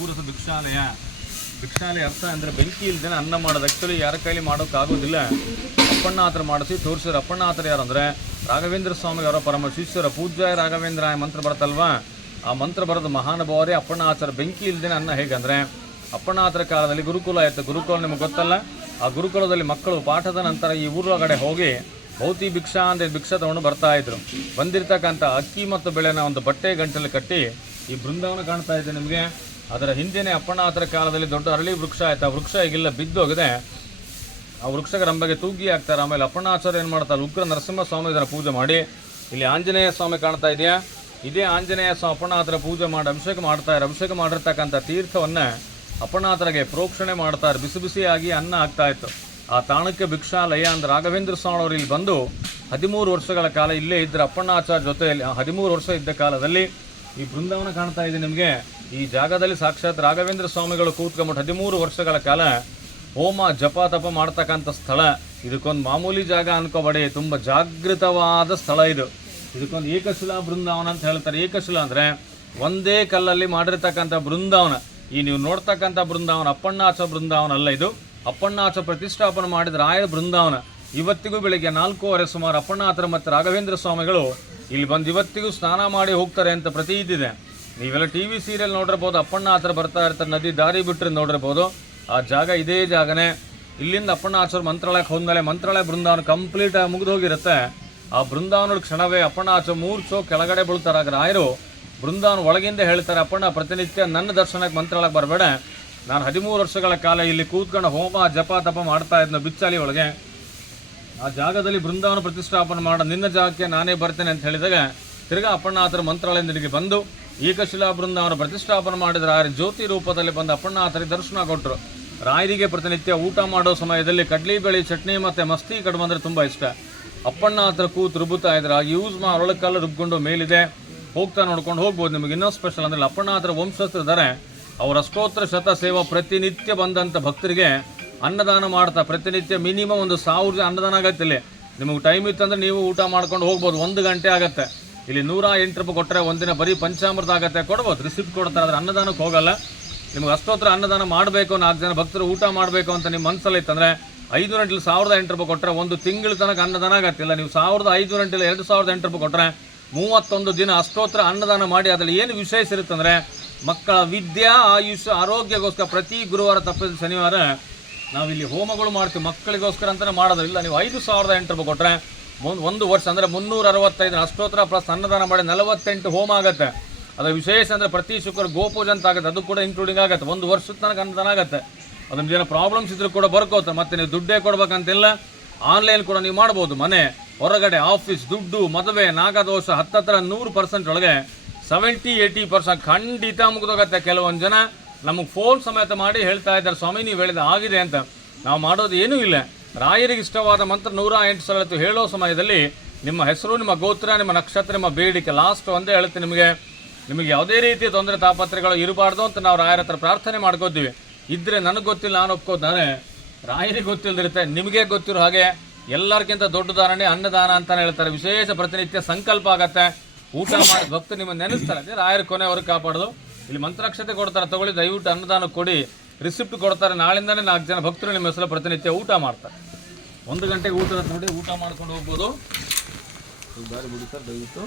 ಪೂರಸ ಭಿಕ್ಷಾಲಯ. ಭಿಕ್ಷಾಲಯ ಅರ್ಥ ಅಂದರೆ ಬೆಂಕಿ ಇಲ್ಲದೆ ಅನ್ನ ಮಾಡೋದು. ಆ್ಯಕ್ಚುಲಿ ಯಾರ ಕೈಲಿ ಮಾಡೋಕ್ಕಾಗೋದಿಲ್ಲ ಅಪ್ಪಣ್ಣಾತ್ರ ಮಾಡಿಸಿ ತೋರಿಸಿದ್ರು. ಅಪ್ಪಣ್ಣಾತ್ರ ಯಾರು ಅಂದರೆ ರಾಘವೇಂದ್ರ ಸ್ವಾಮಿ ಅವರ ಪರಮ ಶಿಷ್ಯರ. ಪೂಜ್ಯ ರಾಘವೇಂದ್ರ ಮಂತ್ರ ಬರುತ್ತಲ್ವಾ? ಆ ಮಂತ್ರ ಬರೋದು ಮಹಾನುಭಾವರೇ ಅಪ್ಪಣ್ಣಾಚಾರ ಬೆಂಕಿ ಇಲ್ಲದೆ ಅನ್ನ ಹೇಗಂದರೆ ಅಪ್ಪಣ್ಣಾತ್ರ ಕಾಲದಲ್ಲಿ ಗುರುಕುಲ ಇತ್ತು. ಗುರುಕುಲ ನಿಮಗೆ ಗೊತ್ತಲ್ಲ? ಆ ಗುರುಕುಲದಲ್ಲಿ ಮಕ್ಕಳು ಪಾಠದ ನಂತರ ಈ ಊರೊಳಗಡೆ ಹೋಗಿ ಭೌತಿ ಭಿಕ್ಷಾ ಅಂದರೆ ಭಿಕ್ಷಾ ತಗೊಂಡು ಬರ್ತಾ ಇದ್ರು. ಬಂದಿರತಕ್ಕಂಥ ಅಕ್ಕಿ ಮತ್ತು ಬೆಳೆನ ಒಂದು ಬಟ್ಟೆ ಗಂಟಲು ಕಟ್ಟಿ ಈ ಬೃಂದಾವನ ಕಾಣ್ತಾ ಇದೆ ನಿಮಗೆ. ಅದರ ಹಿಂದೆಯೇ ಅಪ್ಪಣ್ಣಾತರ ಕಾಲದಲ್ಲಿ ದೊಡ್ಡ ಅರಳಿ ವೃಕ್ಷ ಆಯ್ತು. ಆ ವೃಕ್ಷ ಈಗಿಲ್ಲ ಬಿದ್ದೋಗಿದೆ. ಆ ವೃಕ್ಷಕ್ಕೆ ರಂಬೆಗೆ ತೂಗಿ ಹಾಕ್ತಾರೆ. ಆಮೇಲೆ ಅಪ್ಪಣ್ಣಾಚಾರ್ಯ ಏನು ಮಾಡ್ತಾರೆ? ಉಗ್ರ ನರಸಿಂಹ ಸ್ವಾಮಿ ಇದನ್ನು ಪೂಜೆ ಮಾಡಿ. ಇಲ್ಲಿ ಆಂಜನೇಯ ಸ್ವಾಮಿ ಕಾಣ್ತಾ ಇದೆಯಾ? ಇದೇ ಆಂಜನೇಯ ಸ್ವಾಮಿ ಅಪ್ಪಣ್ಣಾತರ ಪೂಜೆ ಮಾಡಿ, ಅಭಿಷೇಕ ಮಾಡ್ತಾರೆ ಅಭಿಷೇಕ ಮಾಡಿರ್ತಕ್ಕಂಥ ತೀರ್ಥವನ್ನು ಅಪ್ಪಣ್ಣಾತರಿಗೆ ಪ್ರೋಕ್ಷಣೆ ಮಾಡ್ತಾರೆ. ಬಿಸಿ ಬಿಸಿಯಾಗಿ ಅನ್ನ ಆಗ್ತಾ ಇತ್ತು. ಆ ತಾಣಕ್ಕೆ ಭಿಕ್ಷಾಲಯ ಅಂದ್ರೆ ರಾಘವೇಂದ್ರ ಸ್ವಾಮಿ ಅವರು ಇಲ್ಲಿ ಬಂದು ಹದಿಮೂರು ವರ್ಷಗಳ ಕಾಲ ಇಲ್ಲೇ ಇದ್ದರೆ ಅಪ್ಪಣ್ಣಾಚಾರ್ಯ ಜೊತೆಯಲ್ಲಿ, ಹದಿಮೂರು ವರ್ಷ ಇದ್ದ ಕಾಲದಲ್ಲಿ ಈ ಬೃಂದಾವನ ಕಾಣ್ತಾ ಇದೆ ನಿಮಗೆ. ಈ ಜಾಗದಲ್ಲಿ ಸಾಕ್ಷಾತ್ ರಾಘವೇಂದ್ರ ಸ್ವಾಮಿಗಳು ಕೂತ್ಕೊಂಡ್ಬಿಟ್ಟು ಹದಿಮೂರು ವರ್ಷಗಳ ಕಾಲ ಹೋಮ ಜಪ ತಪ ಮಾಡ್ತಕ್ಕಂಥ ಸ್ಥಳ. ಇದಕ್ಕೊಂದು ಮಾಮೂಲಿ ಜಾಗ ಅನ್ಕೋಬೇಡಿ, ತುಂಬ ಜಾಗೃತವಾದ ಸ್ಥಳ ಇದು. ಇದಕ್ಕೊಂದು ಏಕಶಿಲಾ ಬೃಂದಾವನ ಅಂತ ಹೇಳ್ತಾರೆ. ಏಕಶಿಲಾ ಅಂದರೆ ಒಂದೇ ಕಲ್ಲಲ್ಲಿ ಮಾಡಿರ್ತಕ್ಕಂಥ ಬೃಂದಾವನ. ಈ ನೀವು ನೋಡ್ತಕ್ಕಂಥ ಬೃಂದಾವನ ಅಪ್ಪಣ್ಣಾಚ ಬೃಂದಾವನ ಅಲ್ಲ ಇದು. ಅಪ್ಪಣ್ಣಾಚ ಪ್ರತಿಷ್ಠಾಪನೆ ಮಾಡಿದ ರಾಯರ ಬೃಂದಾವನ. ಇವತ್ತಿಗೂ ಬೆಳಿಗ್ಗೆ ನಾಲ್ಕೂವರೆ ಸುಮಾರು ಅಪ್ಪಣ್ಣಾಥರ ಮತ್ತು ರಾಘವೇಂದ್ರ ಸ್ವಾಮಿಗಳು ಇಲ್ಲಿ ಬಂದು ಇವತ್ತಿಗೂ ಸ್ನಾನ ಮಾಡಿ ಹೋಗ್ತಾರೆ ಅಂತ ಪ್ರತೀತಿ ಇದೆ ನೀವೆಲ್ಲ ಟಿ ವಿ ಸೀರಿಯಲ್ ನೋಡಿರ್ಬೋದು ಅಪ್ಪಣ್ಣ ಆತರ ಬರ್ತಾ ಇರ್ತಾರೆ, ನದಿ ದಾರಿ ಬಿಟ್ಟರೆ ನೋಡಿರ್ಬೋದು ಆ ಜಾಗ ಇದೇ ಜಾಗನೇ. ಇಲ್ಲಿಂದ ಅಪ್ಪಣ್ಣ ಆಚರ್ ಮಂತ್ರಾಲಯಕ್ಕೆ ಹೋದ್ಮೇಲೆ ಮಂತ್ರಾಲಯ ಬೃಂದಾವನ ಕಂಪ್ಲೀಟ್ ಆಗಿ ಮುಗಿದು ಹೋಗಿರುತ್ತೆ. ಆ ಬೃಂದಾವನದ ಕ್ಷಣವೇ ಅಪ್ಪಣ್ಣ ಆಚಾರ ಮೂರ್ಸೋ ಕೆಳಗಡೆ ಬೀಳ್ತಾರೆ. ಆಗ ರಾಯರು ಬೃಂದಾವನ ಒಳಗಿಂದ ಹೇಳ್ತಾರೆ, ಅಪ್ಪಣ್ಣ, ಪ್ರತಿನಿತ್ಯ ನನ್ನ ದರ್ಶನಕ್ಕೆ ಮಂತ್ರಾಲಯಕ್ಕೆ ಬರಬೇಡ. ನಾನು ಹದಿಮೂರು ವರ್ಷಗಳ ಕಾಲ ಇಲ್ಲಿ ಕೂತ್ಕೊಂಡು ಹೋಮ, ಜಪ, ತಪ ಮಾಡ್ತಾ ಇದ್ನ ಬಿಚ್ಚಾಲಿ ಒಳಗೆ. ಆ ಜಾಗದಲ್ಲಿ ಬೃಂದಾವನ ಪ್ರತಿಷ್ಠಾಪನೆ ಮಾಡೋ, ನಿನ್ನ ಜಾಗಕ್ಕೆ ನಾನೇ ಬರ್ತೇನೆ ಅಂತ ಹೇಳಿದಾಗ, ತಿರ್ಗಾ ಅಪ್ಪಣ್ಣ ಆತರ ಇಲ್ಲಿಗೆ ಬಂದು ಏಕಶಿಲಾ ಬೃಂದಾವನ ಪ್ರತಿಷ್ಠಾಪನೆ ಮಾಡಿದರೆ ಆ ಜ್ಯೋತಿ ರೂಪದಲ್ಲಿ ಬಂದ ಅಪ್ಪಣ್ಣಾಥರಿಗೆ ದರ್ಶನ ಕೊಟ್ಟರು ರಾಯರಿಗೆ ಪ್ರತಿನಿತ್ಯ ಊಟ ಮಾಡೋ ಸಮಯದಲ್ಲಿ ಕಡ್ಲಿ ಬೇಳೆ, ಚಟ್ನಿ ಮತ್ತು ಮಸ್ತಿ ಕಡುಬು ಅಂದರೆ ತುಂಬ ಇಷ್ಟ. ಅಪ್ಪಣ್ಣಾಥರ ಕೂತು ರುಬ್ಬುತ್ತಾ ಇದ್ರೆ ಯೂಸ್ ಮಾ ಒಳಕಲ್ಲ ರುಬ್ಕೊಂಡು ಮೇಲಿದೆ. ಹೋಗ್ತಾ ನೋಡ್ಕೊಂಡು ಹೋಗ್ಬೋದು. ನಿಮಗೆ ಇನ್ನೂ ಸ್ಪೆಷಲ್ ಅಂದರೆ ಅಪ್ಪಣ್ಣಾಥರ ವಂಶಸ್ಥರಿದ್ದಾರೆ ಅವರ ಅಷ್ಟೋತ್ತರ ಶತ ಸೇವಾ ಪ್ರತಿನಿತ್ಯ ಬಂದಂಥ ಭಕ್ತರಿಗೆ ಅನ್ನದಾನ ಮಾಡ್ತಾ ಪ್ರತಿನಿತ್ಯ ಮಿನಿಮಮ್ ಒಂದು ಸಾವಿರ ಅನ್ನದಾನ ಆಗತ್ತೆ ಇಲ್ಲಿ. ನಿಮಗೆ ಟೈಮ್ ಇತ್ತಂದ್ರೆ ನೀವು ಊಟ ಮಾಡ್ಕೊಂಡು ಹೋಗ್ಬೋದು. ಒಂದು ಗಂಟೆ ಆಗತ್ತೆ. ಇಲ್ಲಿ ನೂರ ಎಂಟು ರೂಪಾಯಿ ಕೊಟ್ಟರೆ ಒಂದಿನ ಬರೀ ಪಂಚಾಮೃತ ಆಗುತ್ತೆ, ಕೊಡ್ಬೋದು. ರಿಸಿಪ್ಟ್ ಕೊಡ್ತಾರೆ, ಆದರೆ ಅನ್ನದಾನಕ್ಕೆ ಹೋಗಲ್ಲ. ನಿಮ್ಗೆ ಅಷ್ಟೋತ್ರ ಅನ್ನದಾನ ಮಾಡಬೇಕು, ನಾಲ್ಕು ಜನ ಭಕ್ತರು ಊಟ ಮಾಡಬೇಕು ಅಂತ ನಿಮ್ಮ ಮನಸ್ಸಲ್ಲಿ ಇತ್ತಂದ್ರೆ ಐದು ಗಂಟೆಲಿ ಸಾವಿರದ ಎಂಟು ರೂಪಾಯಿ ಕೊಟ್ಟರೆ ಒಂದು ತಿಂಗಳ ತನಕ ಅನ್ನದಾನ ಆಗತ್ತಿಲ್ಲ ನೀವು ಸಾವಿರದ ಐದು ಗಂಟೆಲಿ ಎರಡು ಸಾವಿರದ ಎಂಟು ರೂಪಾಯಿ ಕೊಟ್ಟರೆ ಮೂವತ್ತೊಂದು ದಿನ ಅಷ್ಟೋತ್ರ ಅನ್ನದಾನ ಮಾಡಿ ಅದರಲ್ಲಿ ಏನು ವಿಶೇಷ ಇರುತ್ತಂದರೆ ಮಕ್ಕಳ ವಿದ್ಯಾ, ಆಯುಷ್, ಆರೋಗ್ಯಕ್ಕೋಸ್ಕರ ಪ್ರತಿ ಗುರುವಾರ ತಪ್ಪಿದ ಶನಿವಾರ ನಾವಿಲ್ಲಿ ಹೋಮಗಳು ಮಾಡ್ತೀವಿ. ಮಕ್ಕಳಿಗೋಸ್ಕರ ಅಂತಲೇ ಮಾಡೋದಿಲ್ಲ ನೀವು ಐದು ಸಾವಿರದ ಎಂಟು ರೂಪಾಯಿ ಕೊಟ್ಟರೆ ಒಂದು ವರ್ಷ ಅಂದರೆ ಮುನ್ನೂರ ಅರವತ್ತೈದು ಅಷ್ಟೋತ್ತರ ಪ್ಲಸ್ ಅನ್ನದಾನ ಮಾಡಿ ನಲವತ್ತೆಂಟು ಹೋಮ ಆಗುತ್ತೆ. ಅದರ ವಿಶೇಷ ಅಂದರೆ ಪ್ರತಿ ಶುಕ್ರ ಗೋಪೂಜೆ ಅಂತ ಆಗುತ್ತೆ. ಅದು ಕೂಡ ಇನ್ಕ್ಲೂಡಿಂಗ್ ಆಗುತ್ತೆ. ಒಂದು ವರ್ಷದ ತನಕ ಅನ್ನದಾನ ಆಗುತ್ತೆ. ಅದೊಂದು ಏನೋ ಪ್ರಾಬ್ಲಮ್ಸ್ ಇದ್ರೂ ಕೂಡ ಬರ್ಕೋತ ಮತ್ತೆ ನೀವು ದುಡ್ಡೇ ಕೊಡ್ಬೇಕಂತಿಲ್ಲ. ಆನ್ಲೈನ್ ಕೂಡ ನೀವು ಮಾಡ್ಬೋದು. ಮನೆ, ಹೊರಗಡೆ ಆಫೀಸ್ ದುಡ್ಡು, ಮದುವೆ, ನಾಗದೋಷ ಹತ್ತತ್ರ ನೂರು ಪರ್ಸೆಂಟ್ ಒಳಗೆ ಸೆವೆಂಟಿ ಏಯ್ಟಿ ಪರ್ಸೆಂಟ್ ಖಂಡಿತ ಮುಗಿದೋಗತ್ತೆ. ಕೆಲವೊಂದು ಜನ ನಮಗೆ ಫೋನ್ ಸಮೇತ ಮಾಡಿ ಹೇಳ್ತಾ ಇದ್ದಾರೆ, ಸ್ವಾಮಿ, ನೀವು ಹೇಳಿದ ಆಗಿದೆ ಅಂತ. ನಾವು ಮಾಡೋದು ಏನೂ ಇಲ್ಲ. ರಾಯರಿಗೆ ಇಷ್ಟವಾದ ಮಂತ್ರ ನೂರ ಎಂಟು ಸಲ ಹೇಳೋ ಸಮಯದಲ್ಲಿ ನಿಮ್ಮ ಹೆಸರು, ನಿಮ್ಮ ಗೋತ್ರ, ನಿಮ್ಮ ನಕ್ಷತ್ರ, ನಿಮ್ಮ ಬೇಡಿಕೆ ಲಾಸ್ಟ್ ಒಂದೇ ಹೇಳುತ್ತೆ ನಿಮಗೆ. ನಿಮಗೆ ಯಾವುದೇ ರೀತಿಯ ತೊಂದರೆ ತಾಪತ್ರೆಗಳು ಇರಬಾರ್ದು ಅಂತ ನಾವು ರಾಯರ ಹತ್ರ ಪ್ರಾರ್ಥನೆ ಮಾಡ್ಕೋತೀವಿ. ಇದ್ರೆ ನನಗೆ ಗೊತ್ತಿಲ್ಲ, ನಾನು ಒಪ್ಕೋತಾರೆ ರಾಯರಿಗೆ ಗೊತ್ತಿಲ್ಲದಿರುತ್ತೆ ನಿಮಗೆ ಗೊತ್ತಿರೋ ಹಾಗೆ ಎಲ್ಲರಿಗಿಂತ ದೊಡ್ಡ ದಾನನೇ ಅನ್ನದಾನ ಅಂತಲೇ ಹೇಳ್ತಾರೆ. ವಿಶೇಷ ಪ್ರತಿನಿತ್ಯ ಸಂಕಲ್ಪ ಆಗತ್ತೆ. ಊಟ ಮಾಡಿ ಭಕ್ತರು ನಿಮ್ಮನ್ನು ನೆನೆಸ್ತಾರೆ. ಅದೇ ರಾಯರ ಕೊನೆವರೆಗೆ ಕಾಪಾಡೋದು. ಇಲ್ಲಿ ಮಂತ್ರಾಕ್ಷತೆ ಕೊಡ್ತಾರೆ, ತಗೊಳ್ಳಿ, ದಯವಿಟ್ಟು ಅನ್ನದಾನ ಕೊಡಿ. ರಿಸಿಪ್ಟ್ ಕೊಡ್ತಾರೆ. ನಾಳಿಂದನೇ ನಾಲ್ಕು ಜನ ಭಕ್ತರು ನಿಮ್ಮ ಹೆಸರು ಪ್ರತಿನಿತ್ಯ ಊಟ ಮಾಡ್ತಾರೆ. ಒಂದು ಗಂಟೆಗೆ ಊಟ ನೋಡಿ, ಊಟ ಮಾಡ್ಕೊಂಡು ಹೋಗ್ಬೋದು. ದಾರಿ ಬಿಡಿ ಸರ್ ದಯವಿಟ್ಟು.